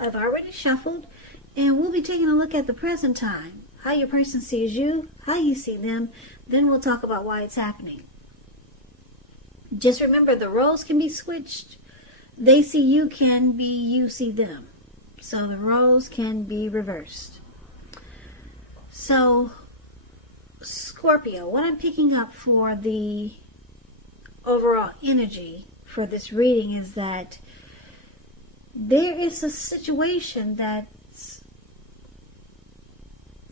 I've already shuffled, and we'll be taking a look at the present time, how your person sees you, how you see them. Then we'll talk about why it's happening. Just remember, the roles can be switched. They see you can be you see them. So the roles can be reversed. So, Scorpio, what I'm picking up for the overall energy for this reading is that there is a situation that's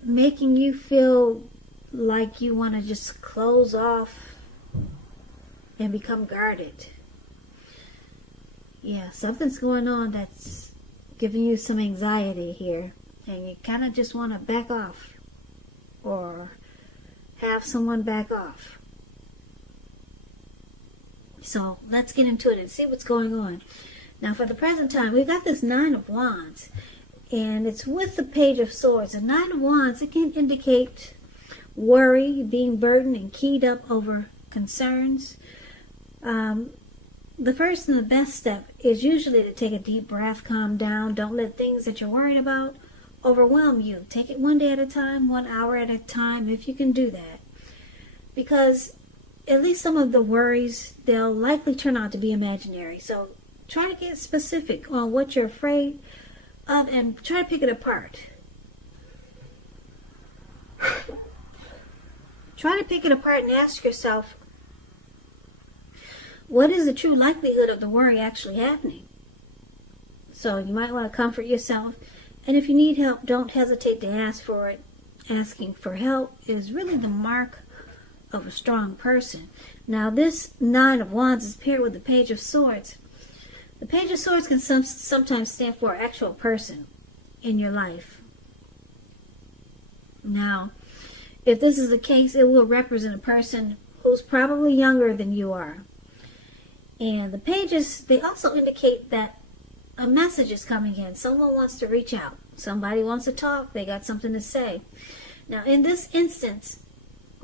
making you feel like you want to just close off and become guarded. Yeah, something's going on that's giving you some anxiety here, and you kind of just want to back off or have someone back off. So let's get into it and see what's going on. Now for the present time, we've got this Nine of Wands, and it's with the Page of Swords. A Nine of Wands, it can indicate worry, being burdened and keyed up over concerns. The first and the best step is usually to take a deep breath, calm down. Don't let things that you're worried about overwhelm you. Take it one day at a time, 1 hour at a time, if you can do that. Because at least some of the worries, they'll likely turn out to be imaginary. So try to get specific on what you're afraid of and try to pick it apart. Try to pick it apart and ask yourself, what is the true likelihood of the worry actually happening? So you might want to comfort yourself. And if you need help, don't hesitate to ask for it. Asking for help is really the mark of a strong person. Now this Nine of Wands is paired with the Page of Swords. The Page of Swords can sometimes stand for an actual person in your life. Now, if this is the case, it will represent a person who's probably younger than you are. And the pages, they also indicate that a message is coming in. Someone wants to reach out. Somebody wants to talk. They got something to say. Now, in this instance,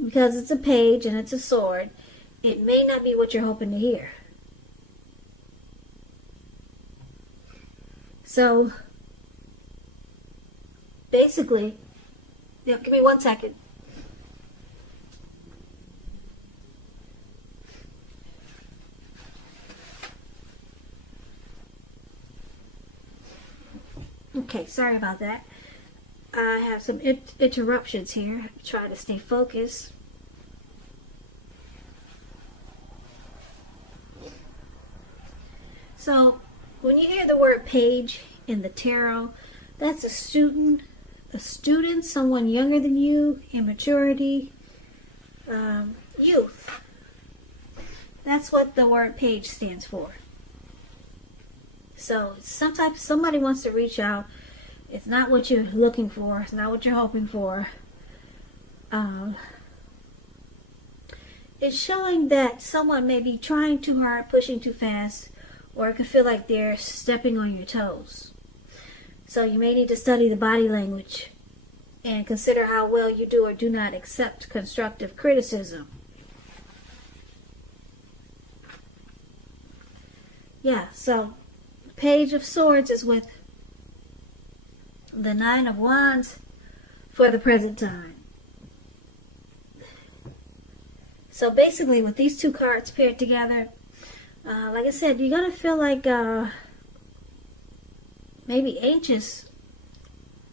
because it's a page and it's a sword, it may not be what you're hoping to hear. So, basically, give me 1 second. Okay, sorry about that. I have some interruptions here. Try to stay focused. So, when you hear the word page in the tarot, that's a student, someone younger than you, immaturity, youth. That's what the word page stands for. So sometimes somebody wants to reach out. It's not what you're looking for. It's not what you're hoping for. It's showing that someone may be trying too hard, pushing too fast, or it can feel like they're stepping on your toes. So you may need to study the body language and consider how well you do or do not accept constructive criticism. Yeah, so Page of Swords is with the Nine of Wands for the present time. So basically, with these two cards paired together, like I said, you're going to feel like maybe anxious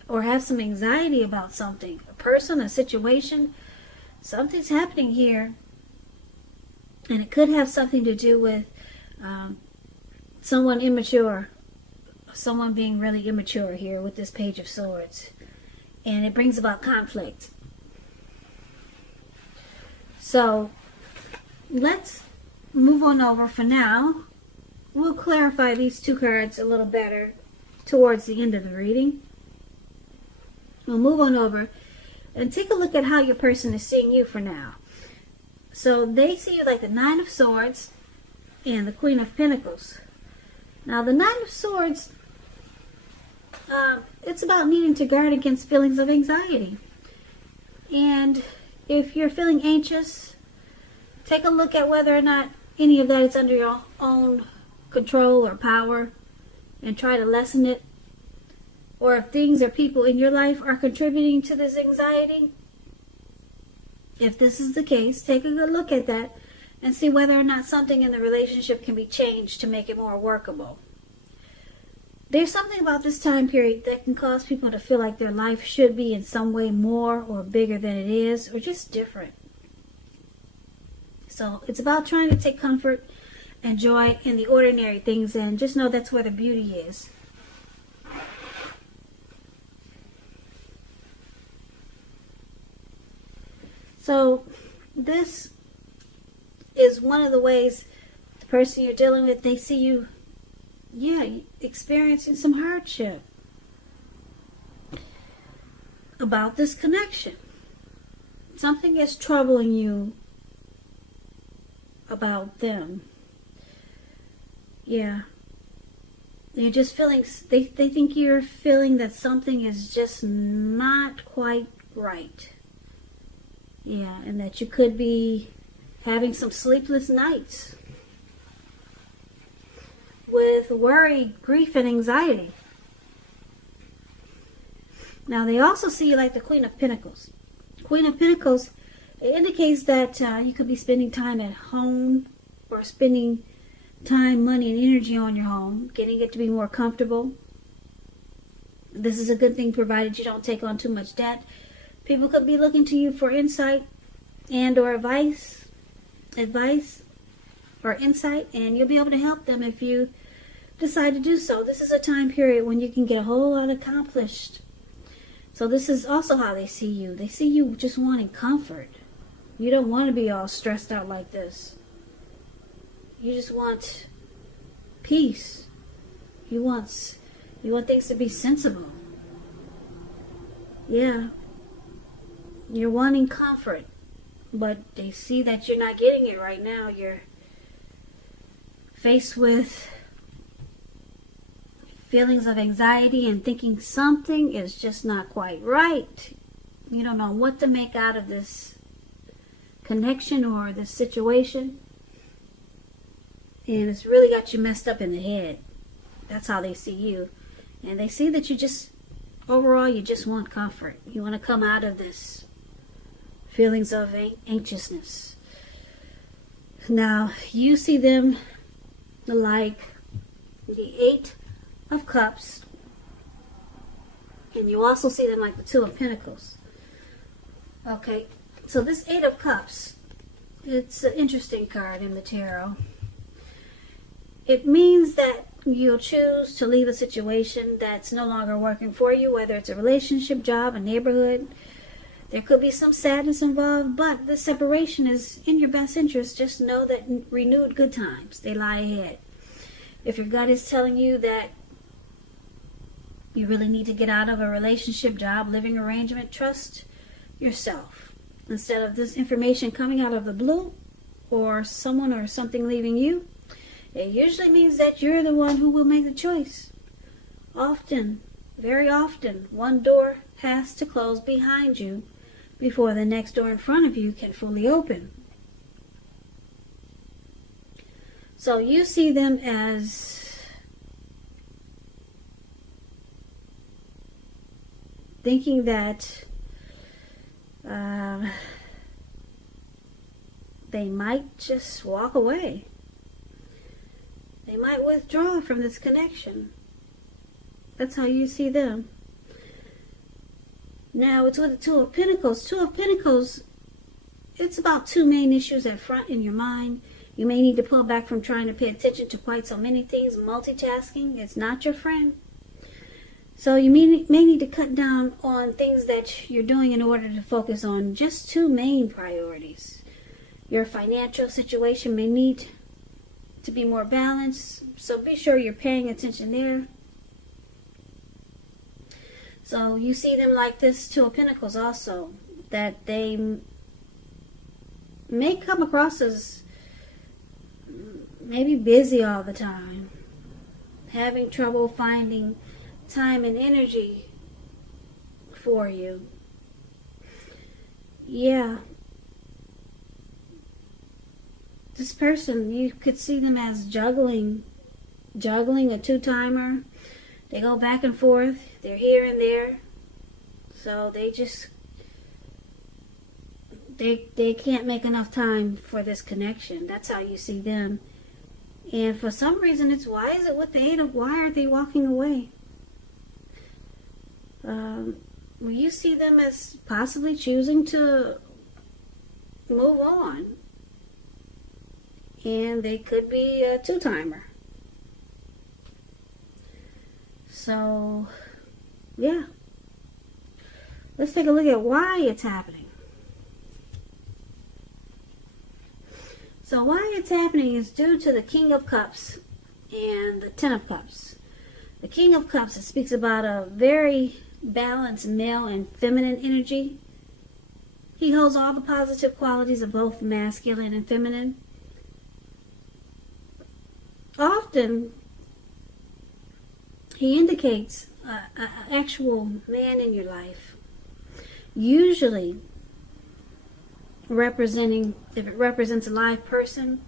or have some anxiety about something. A person, a situation, something's happening here. And it could have something to do with someone immature, someone being really immature here with this Page of Swords. And it brings about conflict. So, let's move on over for now. We'll clarify these two cards a little better towards the end of the reading. We'll move on over and take a look at how your person is seeing you for now. So, they see you like the Nine of Swords and the Queen of Pentacles. Now, the Nine of Swords, it's about needing to guard against feelings of anxiety. And if you're feeling anxious, take a look at whether or not any of that is under your own control or power and try to lessen it. or if things or people in your life are contributing to this anxiety. If this is the case, take a good look at that and see whether or not something in the relationship can be changed to make it more workable. There's something about this time period that can cause people to feel like their life should be in some way more or bigger than it is, or just different. So it's about trying to take comfort and joy in the ordinary things, and just know that's where the beauty is. So this is one of the ways the person you're dealing with, they see you, experiencing some hardship about this connection. Something is troubling you about them. Yeah. You're just feeling, they think you're feeling that something is just not quite right. Yeah, and that you could be having some sleepless nights with worry, grief, and anxiety. Now, they also see you like the Queen of Pentacles. Queen of Pentacles, it indicates that you could be spending time at home, or spending time, money, and energy on your home, getting it to be more comfortable. This is a good thing provided you don't take on too much debt. People could be looking to you for insight and or advice or insight, and you'll be able to help them if you decide to do so. This is a time period when you can get a whole lot accomplished. So this is also how they see you. They see you just wanting comfort. You don't want to be all stressed out like this. You just want peace. You want things to be sensible. Yeah. You're wanting comfort, but they see that you're not getting it right now. You're faced with feelings of anxiety and thinking something is just not quite right. You don't know what to make out of this connection or this situation. And it's really got you messed up in the head. That's how they see you. And they see that overall, you just want comfort. You want to come out of this feelings of anxiousness. Now, you see them like the Eight of Cups, and you also see them like the Two of Pentacles. Okay, so this Eight of Cups, it's an interesting card in the tarot. It means that you'll choose to leave a situation that's no longer working for you, whether it's a relationship, job, a neighborhood. There could be some sadness involved, but the separation is in your best interest. Just know that renewed good times, they lie ahead. If your gut is telling you that you really need to get out of a relationship, job, living arrangement, trust yourself. Instead of this information coming out of the blue, or someone or something leaving you, it usually means that you're the one who will make the choice. Often, very often, one door has to close behind you before the next door in front of you can fully open. So you see them as thinking that they might just walk away. They might withdraw from this connection. That's how you see them. Now, it's with the Two of Pentacles. Two of Pentacles, it's about two main issues at front in your mind. You may need to pull back from trying to pay attention to quite so many things. Multitasking is not your friend. So you may need to cut down on things that you're doing in order to focus on just two main priorities. Your financial situation may need to be more balanced, so be sure you're paying attention there. So you see them like this Two of Pentacles also, that they may come across as maybe busy all the time, having trouble finding time and energy for you. Yeah. This person, you could see them as juggling a two-timer, They go back and forth. They're here and there. So they just, they can't make enough time for this connection. That's how you see them. And for some reason, it's why is it with the Eight of, why are they walking away? Well, you see them as possibly choosing to move on. And they could be a two-timer. So, yeah. Let's take a look at why it's happening. So why it's happening is due to the King of Cups and the Ten of Cups. The King of Cups, it speaks about a very balanced male and feminine energy. He holds all the positive qualities of both masculine and feminine. Often, he indicates an actual man in your life. Usually, if it represents a live person,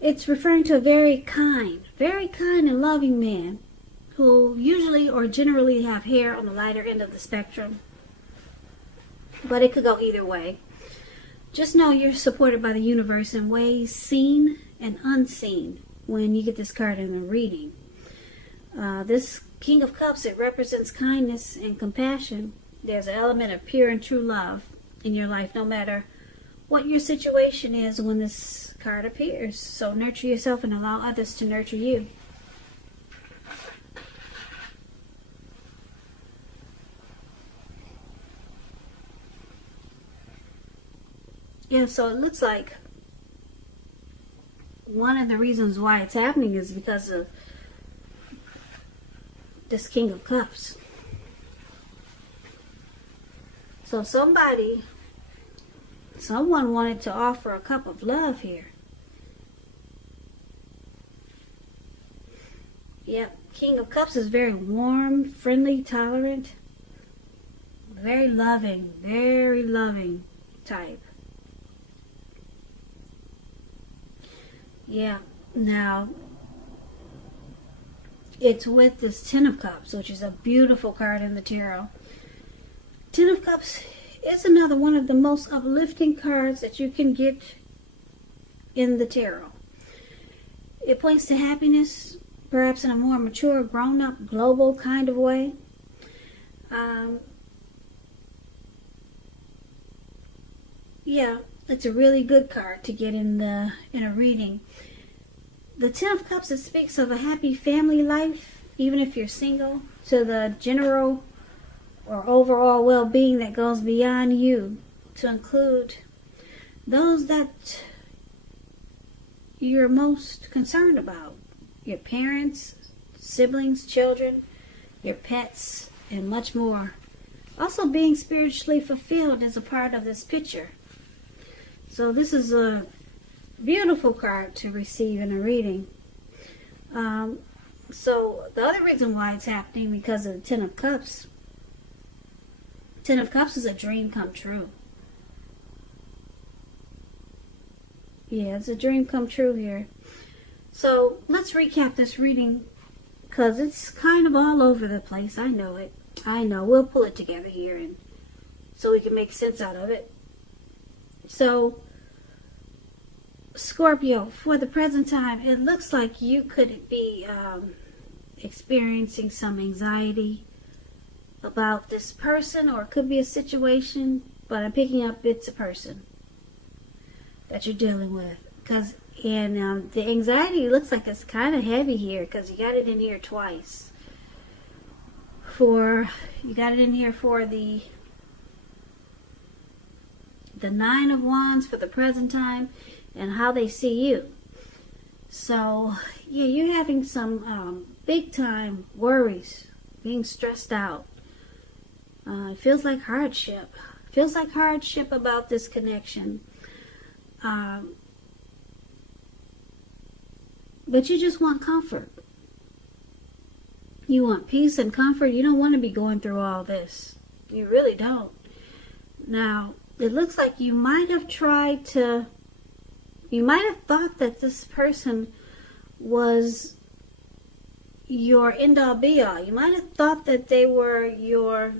it's referring to a very kind and loving man who usually or generally have hair on the lighter end of the spectrum. But it could go either way. Just know you're supported by the universe in ways seen and unseen when you get this card in a reading. This King of Cups, it represents kindness and compassion. There's an element of pure and true love in your life, no matter what your situation is when this card appears. So nurture yourself and allow others to nurture you. Yeah, so it looks like one of the reasons why it's happening is because of this King of Cups. So someone wanted to offer a cup of love here. Yep, King of Cups is very warm, friendly, tolerant, very loving type. Yeah, now it's with this Ten of Cups, which is a beautiful card in the tarot. Ten of Cups is another one of the most uplifting cards that you can get in the tarot. It points to happiness, perhaps in a more mature, grown-up, global kind of way. Yeah, it's a really good card to get in a reading. The Ten of Cups, it speaks of a happy family life, even if you're single, to the general or overall well-being that goes beyond you, to include those that you're most concerned about. Your parents, siblings, children, your pets, and much more. Also, being spiritually fulfilled is a part of this picture. So this is a beautiful card to receive in a reading. So the other reason why it's happening, because of the Ten of Cups. Ten of Cups is a dream come true. Yeah, it's a dream come true here. So let's recap this reading, because it's kind of all over the place. I know it. I know. We'll pull it together here, and so we can make sense out of it. So, Scorpio, for the present time, it looks like you could be experiencing some anxiety about this person, or it could be a situation, but I'm picking up it's a person that you're dealing with. And the anxiety looks like it's kind of heavy here, because you got it in here twice. You got it in here for the Nine of Wands for the present time, and how they see you. So, yeah, you're having some big time worries, being stressed out. It feels like hardship. Feels like hardship about this connection. But you just want comfort. You want peace and comfort. You don't want to be going through all this. You really don't. Now, it looks like you might have thought that this person was your end-all be-all. You might have thought that they were your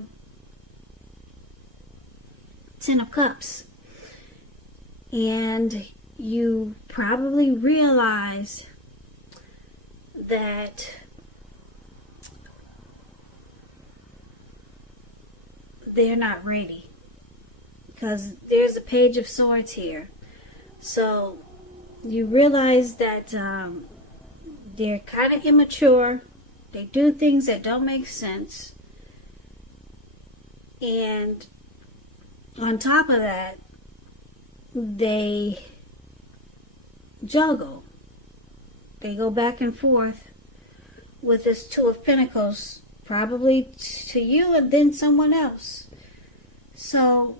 Ten of Cups. And you probably realize that they're not ready. Because there's a Page of Swords here. So you realize that they're kind of immature. They do things that don't make sense. And on top of that, they juggle. They go back and forth with this Two of Pentacles, probably to you and then someone else. So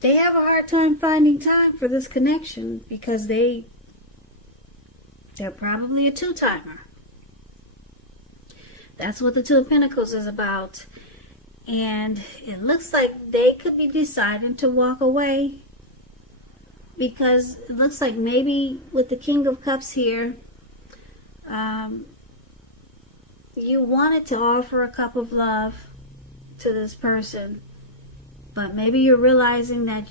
they have a hard time finding time for this connection because they're probably a two-timer. That's what the Two of Pentacles is about. And it looks like they could be deciding to walk away because it looks like maybe with the King of Cups here, you wanted to offer a cup of love to this person, but maybe you're realizing that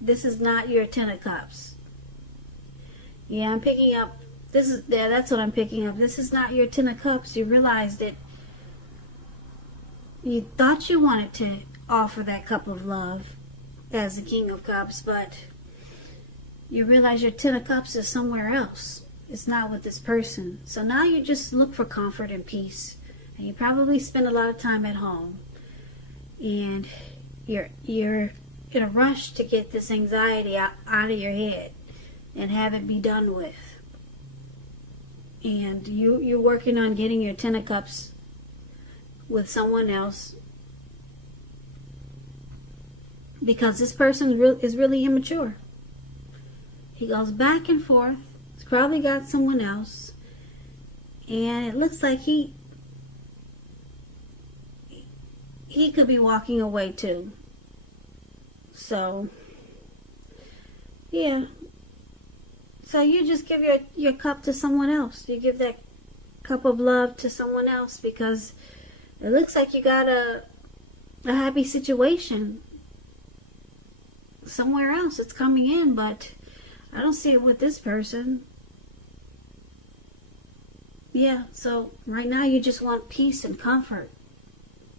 this is not your Ten of Cups. Yeah, I'm picking up. That's what I'm picking up. This is not your Ten of Cups. You realized that you thought you wanted to offer that cup of love as the King of Cups, but you realize your Ten of Cups is somewhere else. It's not with this person. So now you just look for comfort and peace. And you probably spend a lot of time at home. And you're in a rush to get this anxiety out of your head and have it be done with. And you're working on getting your Ten of Cups with someone else because this person is really immature. He goes back and forth. He's probably got someone else, and it looks like he could be walking away too. So yeah, so you just give your cup to someone else. You give that cup of love to someone else because it looks like you got a happy situation somewhere else. It's coming in, but I don't see it with this person. Yeah, so right now you just want peace and comfort.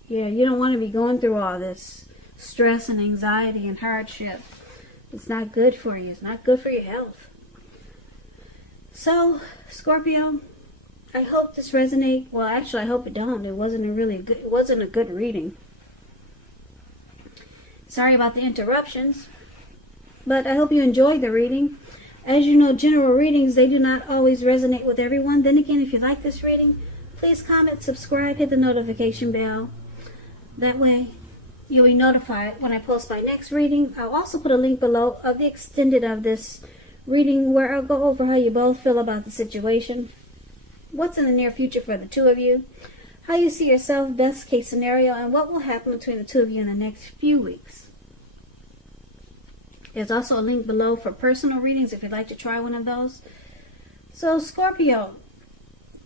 Yeah, you don't want to be going through all this stress and anxiety and hardship. It's not good for you. It's not good for your health. So, Scorpio, I hope this resonates. Well, actually, I hope it don't. It wasn't a good reading. Sorry about the interruptions, but I hope you enjoyed the reading. As you know, general readings, they do not always resonate with everyone. Then again, if you like this reading, please comment, subscribe, hit the notification bell. That way, you'll be notified when I post my next reading. I'll also put a link below of the extended of this reading where I'll go over how you both feel about the situation, what's in the near future for the two of you, how you see yourself, best case scenario, and what will happen between the two of you in the next few weeks. There's also a link below for personal readings if you'd like to try one of those. So, Scorpio,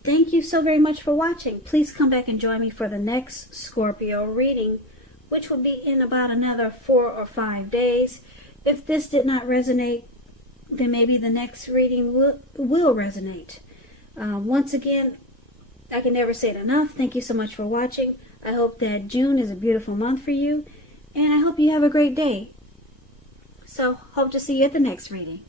thank you so very much for watching. Please come back and join me for the next Scorpio reading, which will be in about another 4 or 5 days. If this did not resonate, then maybe the next reading will resonate. Once again, I can never say it enough. Thank you so much for watching. I hope that June is a beautiful month for you, and I hope you have a great day. So, hope to see you at the next reading.